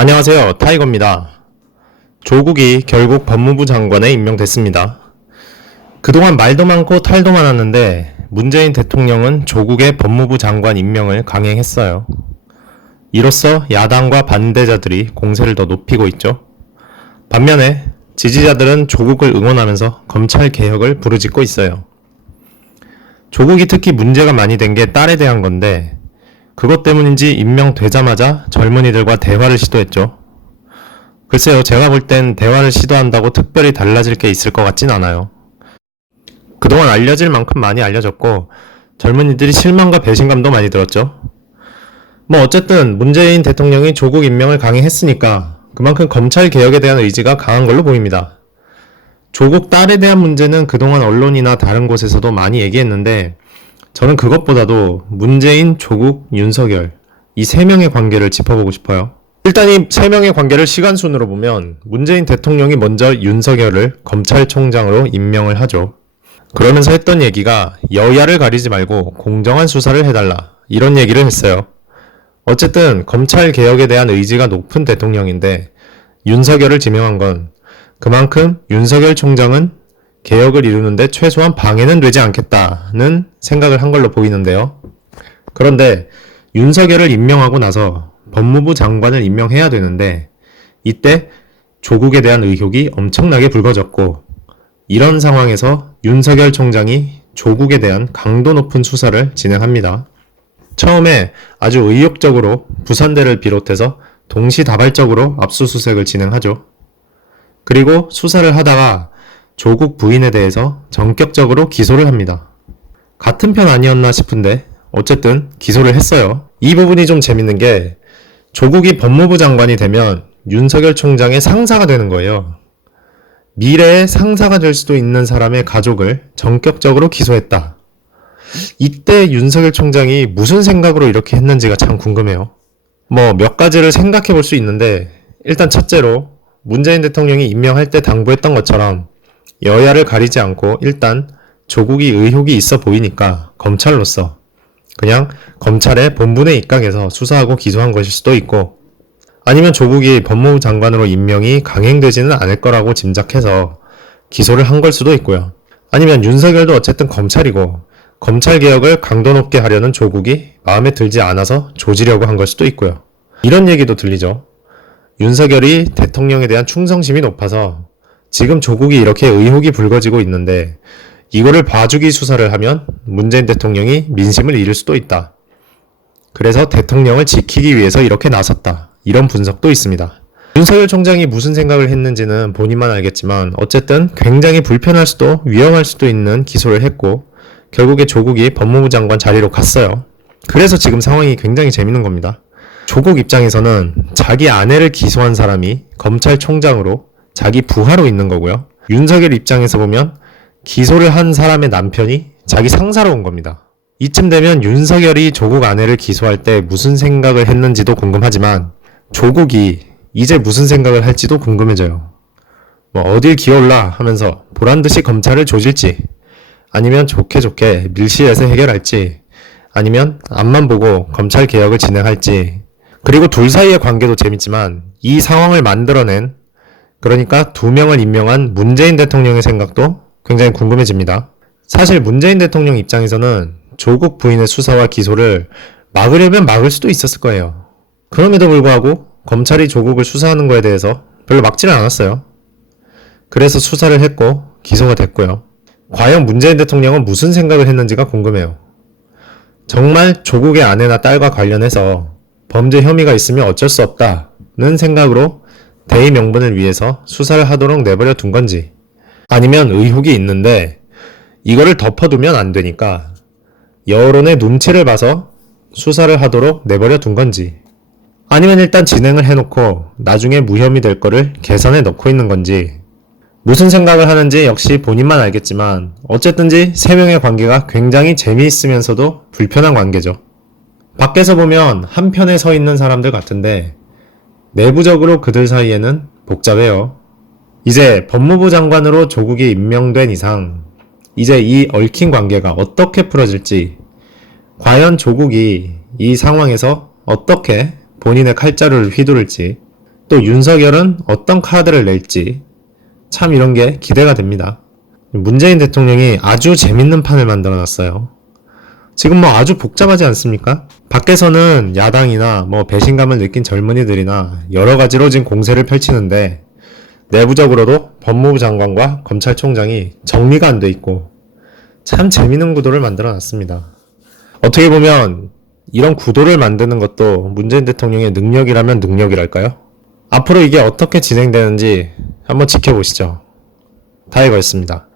안녕하세요. 타이거입니다. 조국이 결국 법무부 장관에 임명됐습니다. 그동안 말도 많고 탈도 많았는데 문재인 대통령은 조국의 법무부 장관 임명을 강행했어요. 이로써 야당과 반대자들이 공세를 더 높이고 있죠. 반면에 지지자들은 조국을 응원하면서 검찰 개혁을 부르짖고 있어요. 조국이 특히 문제가 많이 된 게 딸에 대한 건데 그것 때문인지 임명되자마자 젊은이들과 대화를 시도했죠. 글쎄요, 제가 볼 땐 대화를 시도한다고 특별히 달라질 게 있을 것 같진 않아요. 그동안 알려질 만큼 많이 알려졌고 젊은이들이 실망과 배신감도 많이 들었죠. 어쨌든 문재인 대통령이 조국 임명을 강행했으니까 그만큼 검찰 개혁에 대한 의지가 강한 걸로 보입니다. 조국 딸에 대한 문제는 그동안 언론이나 다른 곳에서도 많이 얘기했는데 저는 그것보다도 문재인, 조국, 윤석열 이 세 명의 관계를 짚어보고 싶어요. 일단 이 세 명의 관계를 시간순으로 보면 문재인 대통령이 먼저 윤석열을 검찰총장으로 임명을 하죠. 그러면서 했던 얘기가 여야를 가리지 말고 공정한 수사를 해달라 이런 얘기를 했어요. 어쨌든 검찰 개혁에 대한 의지가 높은 대통령인데 윤석열을 지명한 건 그만큼 윤석열 총장은 개혁을 이루는데 최소한 방해는 되지 않겠다는 생각을 한 걸로 보이는데요. 그런데 윤석열을 임명하고 나서 법무부 장관을 임명해야 되는데 이때 조국에 대한 의혹이 엄청나게 불거졌고 이런 상황에서 윤석열 총장이 조국에 대한 강도 높은 수사를 진행합니다. 처음에 아주 의욕적으로 부산대를 비롯해서 동시다발적으로 압수수색을 진행하죠. 그리고 수사를 하다가 조국 부인에 대해서 전격적으로 기소를 합니다. 같은 편 아니었나 싶은데 어쨌든 기소를 했어요. 이 부분이 좀 재밌는 게 조국이 법무부 장관이 되면 윤석열 총장의 상사가 되는 거예요. 미래의 상사가 될 수도 있는 사람의 가족을 전격적으로 기소했다. 이때 윤석열 총장이 무슨 생각으로 이렇게 했는지가 참 궁금해요. 몇 가지를 생각해 볼 수 있는데 일단 첫째로 문재인 대통령이 임명할 때 당부했던 것처럼 여야를 가리지 않고 일단 조국이 의혹이 있어 보이니까 검찰로서 그냥 검찰의 본분에 입각해서 수사하고 기소한 것일 수도 있고 아니면 조국이 법무부 장관으로 임명이 강행되지는 않을 거라고 짐작해서 기소를 한 걸 수도 있고요. 아니면 윤석열도 어쨌든 검찰이고 검찰 개혁을 강도 높게 하려는 조국이 마음에 들지 않아서 조지려고 한 걸 수도 있고요. 이런 얘기도 들리죠. 윤석열이 대통령에 대한 충성심이 높아서 지금 조국이 이렇게 의혹이 불거지고 있는데 이거를 봐주기 수사를 하면 문재인 대통령이 민심을 잃을 수도 있다. 그래서 대통령을 지키기 위해서 이렇게 나섰다. 이런 분석도 있습니다. 윤석열 총장이 무슨 생각을 했는지는 본인만 알겠지만 어쨌든 굉장히 불편할 수도 위험할 수도 있는 기소를 했고 결국에 조국이 법무부 장관 자리로 갔어요. 그래서 지금 상황이 굉장히 재밌는 겁니다. 조국 입장에서는 자기 아내를 기소한 사람이 검찰총장으로 자기 부하로 있는 거고요. 윤석열 입장에서 보면 기소를 한 사람의 남편이 자기 상사로 온 겁니다. 이쯤 되면 윤석열이 조국 아내를 기소할 때 무슨 생각을 했는지도 궁금하지만 조국이 이제 무슨 생각을 할지도 궁금해져요. 어딜 기어올라 하면서 보란듯이 검찰을 조질지 아니면 좋게 밀실에서 해결할지 아니면 앞만 보고 검찰 개혁을 진행할지 그리고 둘 사이의 관계도 재밌지만 이 상황을 만들어낸 그러니까 두 명을 임명한 문재인 대통령의 생각도 굉장히 궁금해집니다. 사실 문재인 대통령 입장에서는 조국 부인의 수사와 기소를 막으려면 막을 수도 있었을 거예요. 그럼에도 불구하고 검찰이 조국을 수사하는 거에 대해서 별로 막지는 않았어요. 그래서 수사를 했고 기소가 됐고요. 과연 문재인 대통령은 무슨 생각을 했는지가 궁금해요. 정말 조국의 아내나 딸과 관련해서 범죄 혐의가 있으면 어쩔 수 없다는 생각으로 대의 명분을 위해서 수사를 하도록 내버려 둔 건지 아니면 의혹이 있는데 이거를 덮어두면 안 되니까 여론의 눈치를 봐서 수사를 하도록 내버려 둔 건지 아니면 일단 진행을 해놓고 나중에 무혐의 될 거를 계산해 넣고 있는 건지 무슨 생각을 하는지 역시 본인만 알겠지만 어쨌든지 세 명의 관계가 굉장히 재미있으면서도 불편한 관계죠. 밖에서 보면 한편에 서 있는 사람들 같은데 내부적으로 그들 사이에는 복잡해요. 이제 법무부 장관으로 조국이 임명된 이상 이제 이 얽힌 관계가 어떻게 풀어질지 과연 조국이 이 상황에서 어떻게 본인의 칼자루를 휘두를지 또 윤석열은 어떤 카드를 낼지 참 이런 게 기대가 됩니다. 문재인 대통령이 아주 재밌는 판을 만들어 놨어요. 지금 뭐 아주 복잡하지 않습니까? 밖에서는 야당이나 뭐 배신감을 느낀 젊은이들이나 여러 가지로 지금 공세를 펼치는데 내부적으로도 법무부 장관과 검찰총장이 정리가 안 돼 있고 참 재밌는 구도를 만들어 놨습니다. 어떻게 보면 이런 구도를 만드는 것도 문재인 대통령의 능력이라면 능력이랄까요? 앞으로 이게 어떻게 진행되는지 한번 지켜보시죠. 다이거였습니다.